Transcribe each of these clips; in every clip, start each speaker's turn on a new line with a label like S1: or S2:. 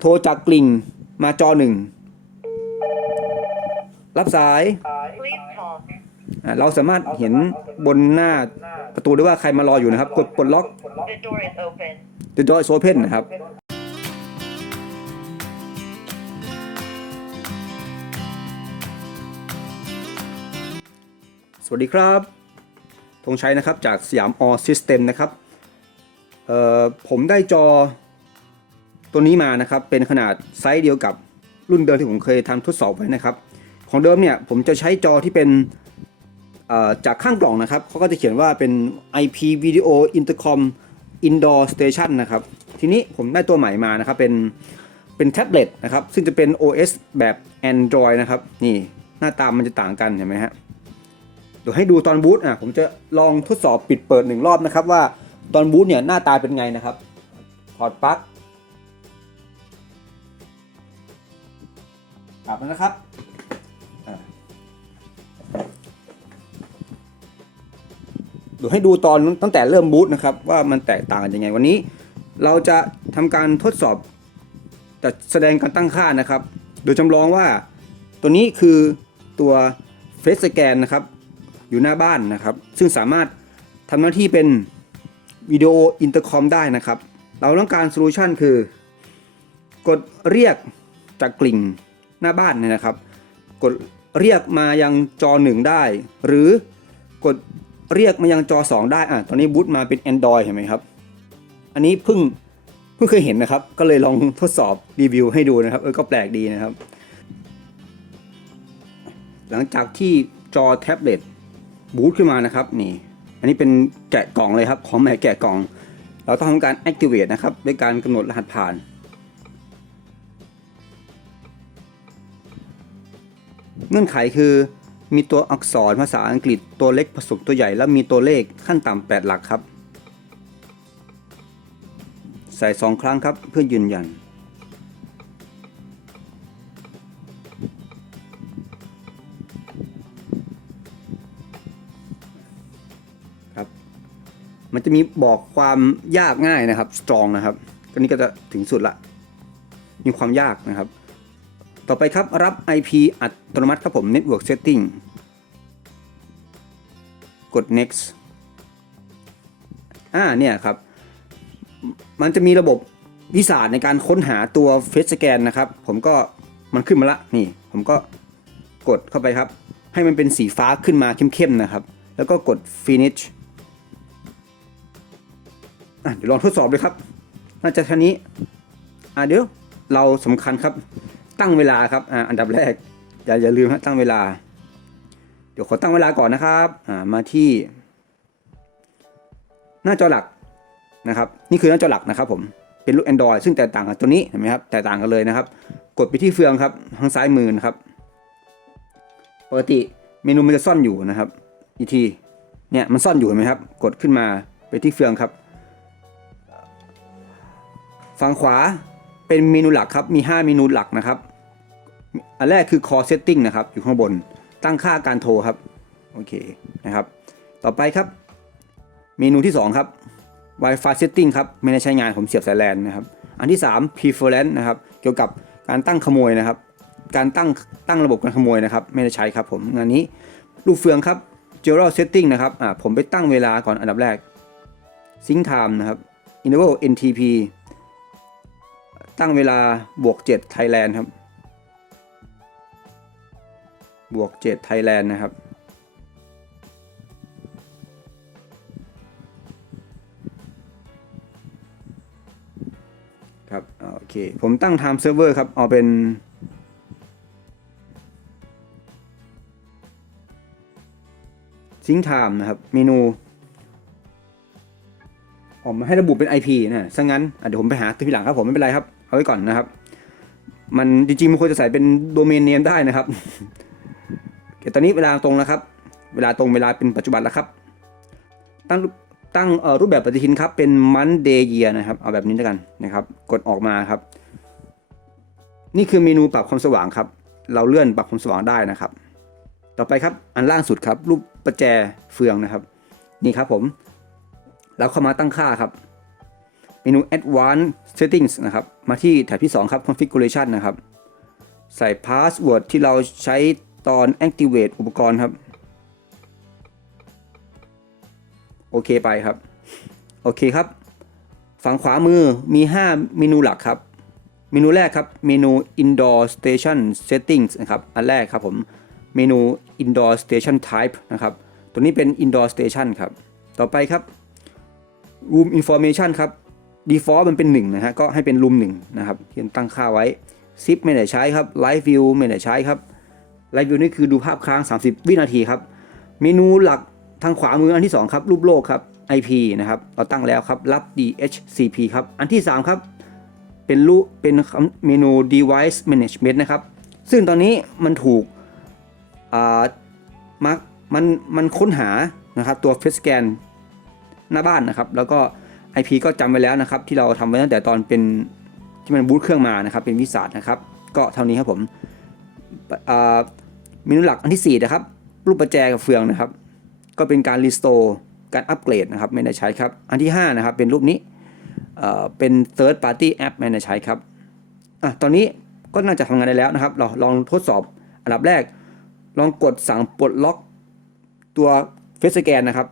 S1: โทรจากกลิ่งมาจอหนึ่ง รับสาย เราสามารถเห็นบนหน้าประตูได้ว่าใครมารออยู่นะครับ กดปลดล็อก
S2: The door is open.
S1: The door is open นะครับสวัสดีครับธงชัยนะครับจากสยามออซิสเต็มนะครับผมได้จอ ตัวนี้มานะครับเป็นขนาดไซส์เดียวกับรุ่นเดิมที่ผมเคยทำทดสอบไว้นะครับ ของเดิมเนี่ยผมจะใช้จอที่เป็นจากข้างกล่องนะครับเขาก็จะเขียนว่าเป็น IP Video Intercom Indoor Station นะครับ ทีนี้ผมได้ตัวใหม่มานะครับ เป็นเป็นแท็บเล็ตนะครับ ซึ่งจะเป็น OS แบบ Android นะครับ นี่หน้าตามันจะต่างกันเห็นไหมฮะเดี๋ยวให้ดูตอนบูตอะผมจะลองทดสอบปิดเปิดหนึ่งรอบนะครับว่าตอนบูตเนี่ยหน้าตาเป็นไงนะครับถอดปลั๊กับแล้วนะครับเดี๋ยวให้ดูตอนตั้งแต่เริ่มบูตนะครับ ว่ามันแตกต่างกันยังไงวันนี้ เราจะทำการทดสอบจะแสดงการตั้งค่านะครับ โดยจำลองว่าตัวนี้คือตัวเฟสสแกนนะครับ อยู่หน้าบ้านนะครับ ซึ่งสามารถทำหน้าที่เป็นวิดีโออินเตอร์คอมได้นะครับ เราต้องการโซลูชันคือกดเรียกจากกลิ่ง หน้าบ้านเนี่ยนะครับ กดเรียกมายังจอ 1 ได้ หรือกดเรียกมายังจอ 2 ได้อะตอนนี้บูตมาเป็น Android เห็นไหมครับ อันนี้เพิ่งเพิ่งเคยเห็นนะครับ ก็เลยลองทดสอบรีวิวให้ดูนะครับเออก็แปลกดีนะครับ หลังจากที่จอแท็บเล็ตบูตขึ้นมานะครับนี่อันนี้เป็นแกะกล่องเลยครับของแม่แกะกล่อง เราต้องทำการ activate นะครับด้วยการกำหนดรหัสผ่าน เงื่อนไขคือมีตัวอักษรภาษาอังกฤษตัวเล็กผสมตัวใหญ่ แล้วมีตัวเลขขั้นต่ำ8หลักครับ ใส่ 2 ครั้งครับเพื่อยืนยัน ครับ มันจะมีบอกความยากง่ายนะครับ strong นะครับก็นี้ก็จะถึงสุดละ มีความยากนะครับ ต่อไปครับรับ IP อัตโนมัติครับผม Network Setting กด next อ่าเนี่ยครับ มันจะมีระบบวิสาในการค้นหาตัว Face Scan นะครับ ผมก็มันขึ้นมาละนี่ ผมก็กดเข้าไปครับ ให้มันเป็นสีฟ้าขึ้นมาเข้มๆนะครับ แล้วก็กด finish อะเดี๋ยวลองทดสอบเลยครับ น่าจะท่านี้ อะเดี๋ยวเราสำคัญครับ ตั้งเวลาครับอ่าอันดับแรกอย่าอย่าลืมฮะตั้งเวลา เดี๋ยวขอตั้งเวลาก่อนนะครับอ่ามาที่ หน้าจอหลักนะครับ นี่คือหน้าจอหลักนะครับ ผมเป็นรุ่น Android ซึ่งแตกต่างกับตัวนี้เห็นไหมครับแตกต่างกันเลยนะครับ กดไปที่เฟืองครับทางซ้ายมือนะครับ ปกติเมนูมันจะซ่อนอยู่นะครับอีกทีเนี่ยมันซ่อนอยู่เห็นไหมครับ กดขึ้นมาไปที่เฟืองครับ ฝั่งขวา เป็นเมนูหลักครับมี 5 เมนูหลักนะครับ อันแรกคือ Core Setting นะครับ อยู่ข้างบนตั้งค่าการโทรครับ โอเคนะครับ ต่อไปครับ เมนูที่ 2 ครับ Wi-Fi Setting ครับไม่ได้ใช้งานผมเสียบสายแลนนะครับ อันที่ 3 Preference นะครับ เกี่ยวกับการตั้งขโมยนะครับ การตั้งตั้งระบบการขโมยนะครับ ไม่ได้ใช้ครับผมงานนี้ลูกเฟืองครับ General Setting นะครับอ่าผมไปตั้งเวลาก่อนอันดับแรก Sync Time นะครับ Interval NTP ตั้งเวลาบวก7 Thailand ครับ บวก7 Thailand นะครับ ครับ โอเค ผมตั้ง time server ครับ เอาเป็น sync time นะครับ เมนูออกมาให้ระบุเป็น IP นะซะงั้นเดี๋ยวผมไปหาทีหลังครับผมไม่เป็นไรครับ เอาไว้ก่อนนะครับ มันจริงๆมันควรจะใส่เป็นโดเมนเนมได้นะครับโอเคตอนนี้เวลาตรงแล้วครับ เวลาตรงเวลาเป็นปัจจุบันแล้วครับ ตั้งตั้งรูปแบบปฏิทินครับเป็น month day year นะครับ เอาแบบนี้แล้วกันนะครับ กดออกมาครับ นี่คือเมนูปรับความสว่างครับ เราเลื่อนปรับความสว่างได้นะครับ ต่อไปครับอันล่างสุดครับ รูปประแจเฟืองนะครับ นี่ครับผม แล้วเข้ามาตั้งค่าครับ เมนู advanced settings นะครับ มาที่แถบที่ 2 ครับ configuration นะครับ ใส่ password ที่เราใช้ตอน activate อุปกรณ์ครับ โอเคไปครับ โอเคครับ ฝั่งขวามือมี 5 เมนูหลักครับ เมนูแรกครับ เมนู indoor station settings นะครับ อันแรกครับผม เมนู indoor station type นะครับ ตัวนี้เป็น indoor station ครับ ต่อไปครับ room information ครับ default มันเป็น1นะฮะก็ให้เป็น room 1นะครับที่ตั้งค่าไว้ zip ไม่ได้ใช้ครับ live view ไม่ได้ใช้ครับ live view นี่คือดูภาพค้าง 30 วินาทีครับ เมนูหลักทางขวามืออันที่ 2 ครับ รูปโลกครับ IP นะครับเราตั้งแล้วครับรับ DHCP ครับ อันที่ 3 ครับ เป็นรูปเป็นเมนู device management นะครับ ซึ่งตอนนี้มันถูกอ่ามักมันมันค้นหานะครับตัว face scan หน้าบ้านนะครับ แล้วก็ IP ก็จำไว้แล้วนะครับ ที่เราทำไว้ตั้งแต่ตอนเป็นที่มันบูตเครื่องมานะครับเป็นวิสาดนะครับ ก็เท่านี้ครับผมเมนูหลักอันที่4นะครับรูปประแจกับเฟืองนะครับ ก็เป็นการรีสโตร์การอัปเกรดนะครับไม่ได้ใช้ครับ อันที่5นะครับเป็นรูปนี้เอ่อเป็น third party app ไม่ได้ใช้ครับอะตอนนี้ก็น่าจะทำงานได้แล้วนะครับ เราลองทดสอบอันดับแรก ลองกดสั่งปลดล็อกตัว Face Scan นะครับ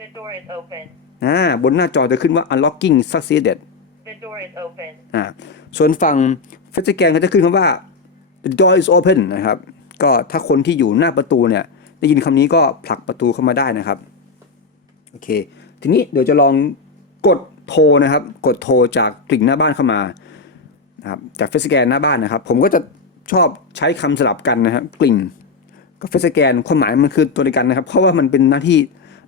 S2: The door is open.
S1: อ่าบนหน้าจอจะขึ้นว่า unlocking succeeded
S2: The door is open.
S1: อ่าส่วนฝั่ง Face Scan ก็จะขึ้นคำว่า the door is open นะครับ ก็ถ้าคนที่อยู่หน้าประตูเนี่ยได้ยินคำนี้ก็ผลักประตูเข้ามาได้นะครับโอเค ทีนี้เดี๋ยวจะลองกดโทรนะครับ กดโทรจากกลิ่งหน้าบ้านเข้ามานะครับจาก Face Scan หน้าบ้านนะครับ ผมก็จะชอบใช้คำสลับกันนะครับ กลิ่งกับ Face Scan ความหมายมันคือตัวเดียวกันนะครับ เพราะว่ามันเป็นหน้าที่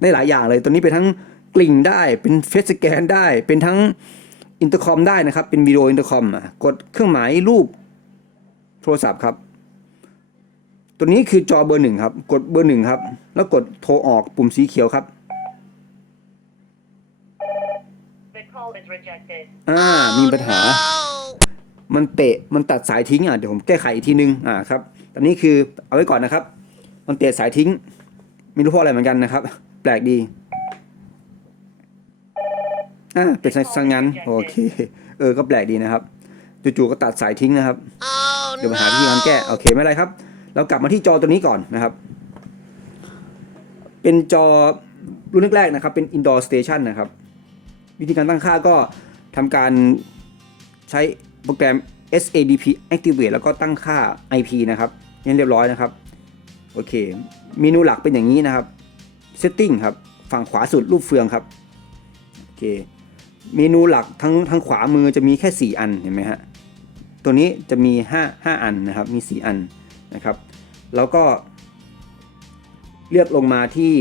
S1: ได้หลายอย่างเลยตัวนี้เป็นทั้ง กลิ่งได้ เป็น Face Scan ได้ เป็นทั้งอินเตอร์คอมได้นะครับ เป็นวิดีโออินเตอร์คอมอะกดเครื่องหมายรูปโทรศัพท์ครับ ตัวนี้คือจอเบอร์หนึ่งครับ กดเบอร์หนึ่งครับ แล้วกดโทรออกปุ่มสีเขียวครับ
S2: The call is rejected.
S1: อ่า มีปัญหา มันเตะ มันตัดสายทิ้งอะ เดี๋ยวผมแก้ไขอีกทีนึง อ่าครับ ตอนนี้คือเอาไว้ก่อนนะครับ มันเตะสายทิ้ง ไม่รู้เพราะอะไรเหมือนกันนะครับ แปลกดี อ่าเป็นสังงั้นโอเค เออก็แปลกดีนะครับจู่ๆก็ตัดสายทิ้งนะครับ เดี๋ยวมาหาวิธีการแก้โอเคไม่เป็นไรครับ เรากลับมาที่จอตัวนี้ก่อนนะครับ เป็นจอรุ่นแรกๆนะครับ เป็น indoor station นะครับ วิธีการตั้งค่าก็ทำการใช้โปรแกรม SADP activate แล้วก็ตั้งค่า IP นะครับนี่เรียบร้อยนะครับ โอเค เมนูหลักเป็นอย่างนี้นะครับ setting ครับ ฝั่งขวาสุดรูปเฟืองครับ โอเค เมนูหลักทั้งทั้งขวามือจะมีแค่ 4 อันเห็นไหมฮะตัวนี้จะมี 5 5 อันนะครับมี 4 อันนะครับ แล้วก็ เลือกลงมาที่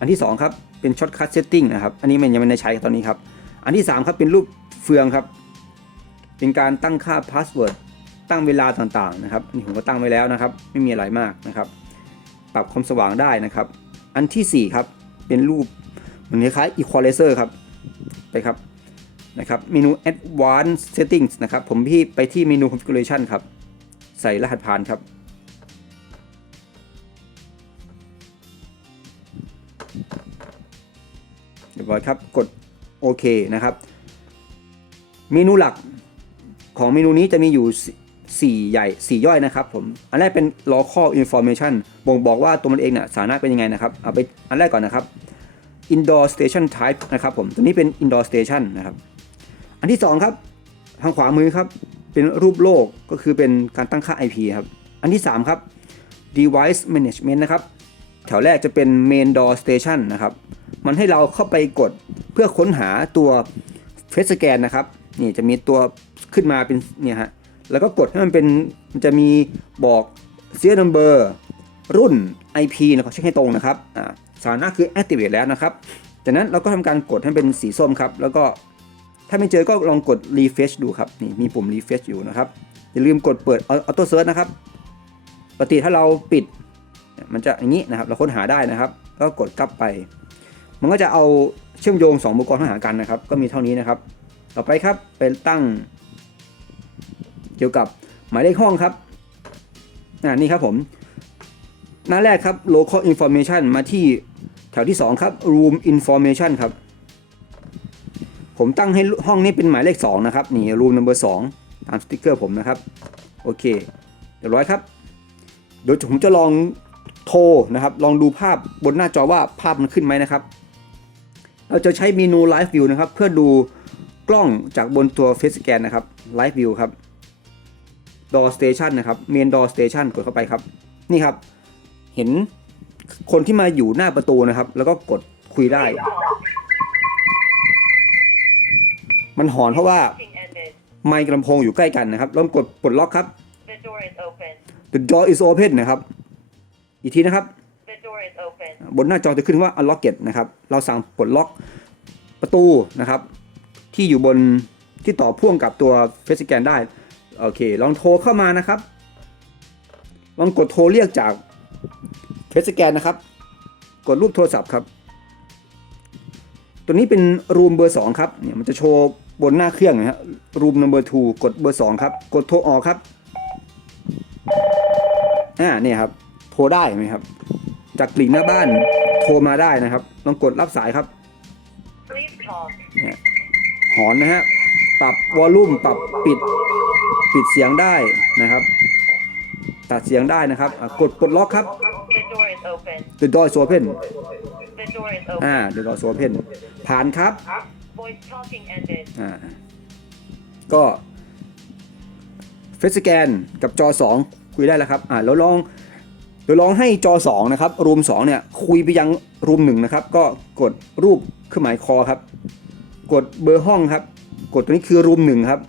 S1: อันที่ 2 ครับ เป็นช็อตคั t เซตติ้งนะครับ อันนี้มันยังไม่ได้ใช้ตอนนี้ครับ อันที่ 3 ครับเป็นรูปเฟืองครับ เป็นการตั้งค่าพาสเวิร์ดตั้งเวลาต่างๆนะครับอันนี้ผมก็ตั้งไว้แล้วนะครับ ไม่มีอะไรมากนะครับ ปรับความสว่างได้นะครับ อันทีสี่4 ครับ เป็นรูปเหมือนคล้ายๆ equalizer ครับ ไปครับนะครับเมนู advanced settings นะครับ ผมพี่ไปที่เมนู configuration ครับ ใส่รหัสผ่านครับ เรียบร้อยครับ กดโอเคนะครับ เมนูหลักของเมนูนี้จะมีอยู่ 4 ใหญ่ 4 ย่อยนะครับผม อันแรกเป็น local information บ่งบอกว่าตัวมันเองเนี่ยสถานะเป็นยังไงนะครับ เอาไปอันแรกก่อนนะครับ indoor station type นะครับผม ตัวนี้เป็น indoor station นะครับ อันที่ 2 ครับ ทางขวามือครับ เป็นรูปโลกก็คือเป็นการตั้งค่า IP ครับ อันที่ 3 ครับ device management นะครับ แถวแรกจะเป็น main door station นะครับ มันให้เราเข้าไปกดเพื่อค้นหาตัว face scan นะครับ นี่จะมีตัวขึ้นมาเป็นเนี่ยฮะ แล้วก็กดให้มันเป็น มันจะมีบอก serial number รุ่น IP แล้วก็เช็คให้ตรงนะครับอ่า สถานะคือ activate แล้วนะครับ จากนั้นเราก็ทำการกดให้เป็นสีส้มครับ แล้วก็ถ้าไม่เจอก็ลองกด refresh ดูครับ นี่มีปุ่ม refresh อยู่นะครับ อย่าลืมกดเปิด auto search นะครับปกติถ้าเราปิด มันจะอย่างนี้นะครับ เราค้นหาได้นะครับ ก็กดกลับไป มันก็จะเอาเชื่อมโยง2อุปกรณ์เข้าหากันนะครับ ก็มีเท่านี้นะครับ ต่อไปครับเป็นตั้ง เกี่ยวกับหมายเลขห้องครับอ่านี่ครับผม หน้าแรกครับ local information มาที่แถวที่ 2 ครับ room information ครับ ผมตั้งให้ห้องนี้เป็นหมายเลข 2 นะครับ นี่รูมนัมเบอร์สตามสติกเกอร์ผมนะครับ โอเคเรียบร้อยครับ เดี๋ยวผมจะลองโทรนะครับ ลองดูภาพบนหน้าจอว่าภาพมันขึ้นไหมนะครับ เราจะใช้เมนู Live View นะครับ เพื่อดูกล้องจากบนตัว Face Scan นะครับ Live View ครับ Door Station นะครับ Main Door Station กดเข้าไปครับ นี่ครับ เห็นคนที่มาอยู่หน้าประตูนะครับ แล้วก็กดคุยได้ มันหอนเพราะว่าไมค์กับลำโพงอยู่ใกล้กันนะครับลองกดปลดล็อกครับ
S2: The door is open.
S1: นะครับ อีกทีนะครับ
S2: The door is open.
S1: บนหน้าจอจะขึ้นว่า unlock it นะครับ เราสั่งปลดล็อกประตูนะครับ ที่อยู่บนที่ต่อพ่วงกับตัว Face Scan ได้ โอเค ลองโทรเข้ามานะครับ ลองกดโทรเรียกจาก Face Scan นะครับ กดรูปโทรศัพท์ครับ ตัวนี้เป็นรูมเบอร์ 2 ครับเนี่ยมันจะโชว์บนหน้าเครื่องนะฮะรูม number 2กดเบอร์ 2 ครับ กดโทรออกครับอ่าเนี่ยครับ โทรได้ไหมครับ จากกลิ่งหน้าบ้านโทรมาได้นะครับ ลองกดรับสายครับ
S2: Please talk.
S1: หอนนะฮะ ปรับวอลลุ่ม ปรับปิด ปิดเสียงได้นะครับ ตัดเสียงได้นะครับอะกดปลดล็อกครับ
S2: The door is open.
S1: The door is open
S2: The door is
S1: อ่า
S2: open.
S1: The door is open ผ่านครับ
S2: Voice talking ended.
S1: อ่า ก็เฟสแกนกับจอ 2 คุยได้แล้วครับ อ่าแล้วลองเดี๋ยวลองให้จอ 2 นะครับ รูม 2 เนี่ย คุยไปยังรูม 1 นะครับ ก็กดรูปเครื่องหมายคอครับ กดเบอร์ห้องครับ กดตัวนี้คือรูม 1 ครับ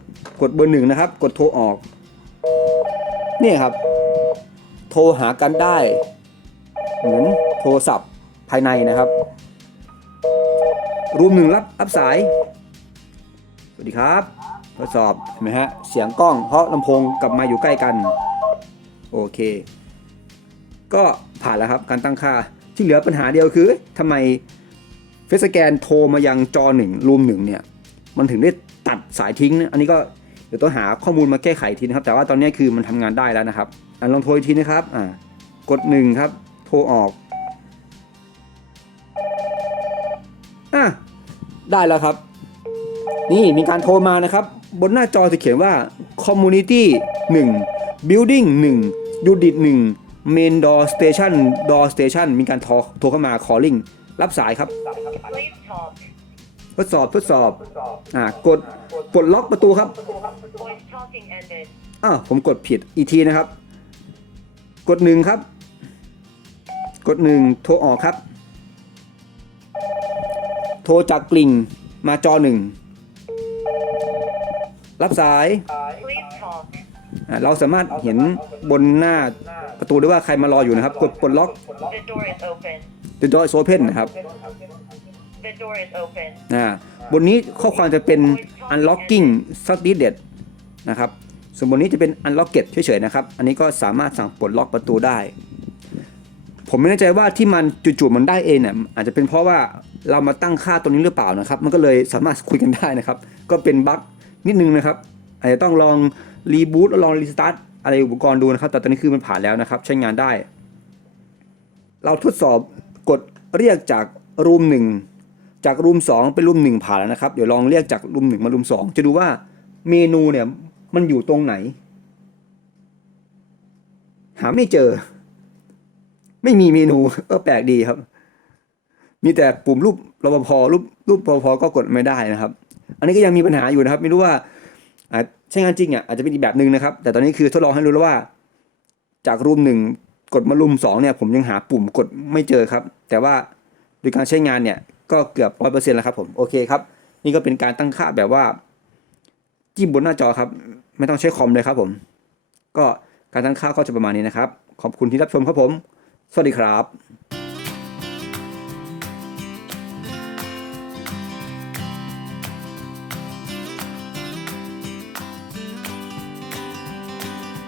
S1: กดเบอร์ 1 นะครับ กดโทรออก เนี่ยครับ โทรหากันได้ เหมือนโทรศัพท์ภายในนะครับ รูมหนึ่งรับรับสาย สวัสดีครับทดสอบเห็นไหมฮะเสียงกล้องเพราะลำโพงกลับมาอยู่ใกล้กัน โอเค ก็ผ่านแล้วครับการตั้งค่าที่เหลือปัญหาเดียวคือทำไมเฟสแกนโทรมายังจอหนึ่งรูมหนึ่งเนี่ย มันถึงได้ตัดสายทิ้งนะอันนี้ก็ เดี๋ยวต้องหาข้อมูลมาแก้ไขทีนะครับ แต่ว่าตอนนี้คือมันทำงานได้แล้วนะครับอะลองโทรอีกทีนะครับอ่ากดหนึ่งครับโทรออกอะได้แล้วครับ นี่มีการโทรมานะครับ บนหน้าจอจะเขียนว่า community 1 building 1 unit 1 main door station door station มีการโทรโทรเข้ามา calling รับสายครับ
S2: Please talk.
S1: ทดสอบทดสอบอ่ากดปลดล็อกประตูครับ
S2: Voice talking ended.
S1: อ้าวผมกดผิดอีกทีนะครับ กดหนึ่งครับ กดหนึ่งโทรออกครับ โทรจากกลิ่งมาจอหนึ่งรับสาย
S2: Please talk.
S1: อ่าเราสามารถเห็นบนหน้าประตูได้ว่าใครมารออยู่นะครับ กดปลดล็อก
S2: The door is open.
S1: the door is open นะครับ
S2: The door is open.
S1: อ่าบนนี้ข้อความจะเป็น unlocking succeeded นะครับส่วนบนนี้จะเป็น unlocked เฉยๆนะครับ อันนี้ก็สามารถสั่งปลดล็อกประตูได้ ผมไม่แน่ใจว่าที่มันจู่ๆมันได้เองเนี่ยอาจจะเป็นเพราะว่าเรามาตั้งค่าตัวนี้หรือเปล่านะครับ มันก็เลยสามารถคุยกันได้นะครับ ก็เป็นบั๊กนิดนึงนะครับ อาจจะต้องลองรีบูตลองรีสตาร์ทอะไรอุปกรณ์ดูนะครับ แต่ตอนนี้คือมันผ่านแล้วนะครับ ใช้งานได้ เราทดสอบกดเรียกจากรูมหนึ่ง จากรูม2เป็นรูม1ผ่านแล้วนะครับ เดี๋ยวลองเรียกจากรูม1มารูม2 จะดูว่าเมนูเนี่ยมันอยู่ตรงไหน หาไม่เจอ ไม่มีเมนูเออแปลกดีครับ มีแต่ปุ่มรูปรปภรูปรูปรปภก็กดไม่ได้นะครับ อันนี้ก็ยังมีปัญหาอยู่นะครับ ไม่รู้ว่าใช้งานจริงอะอาจจะเป็นอีกแบบหนึ่งนะครับ แต่ตอนนี้คือทดลองให้รู้แล้วว่า จากรูมหนึ่งกดมารูมสองเนี่ย ผมยังหาปุ่มกดไม่เจอครับ แต่ว่าโดยการใช้งานเนี่ย ก็เกือบร้อยเปอร์เซ็นต์แล้วครับผมโอเคครับนี่ก็เป็นการตั้งค่าแบบว่า จิ้มบนหน้าจอครับ ไม่ต้องใช้คอมเลยครับผม ก็การตั้งค่าก็จะประมาณนี้นะครับ ขอบคุณที่รับชมครับผม สวัสดีครับ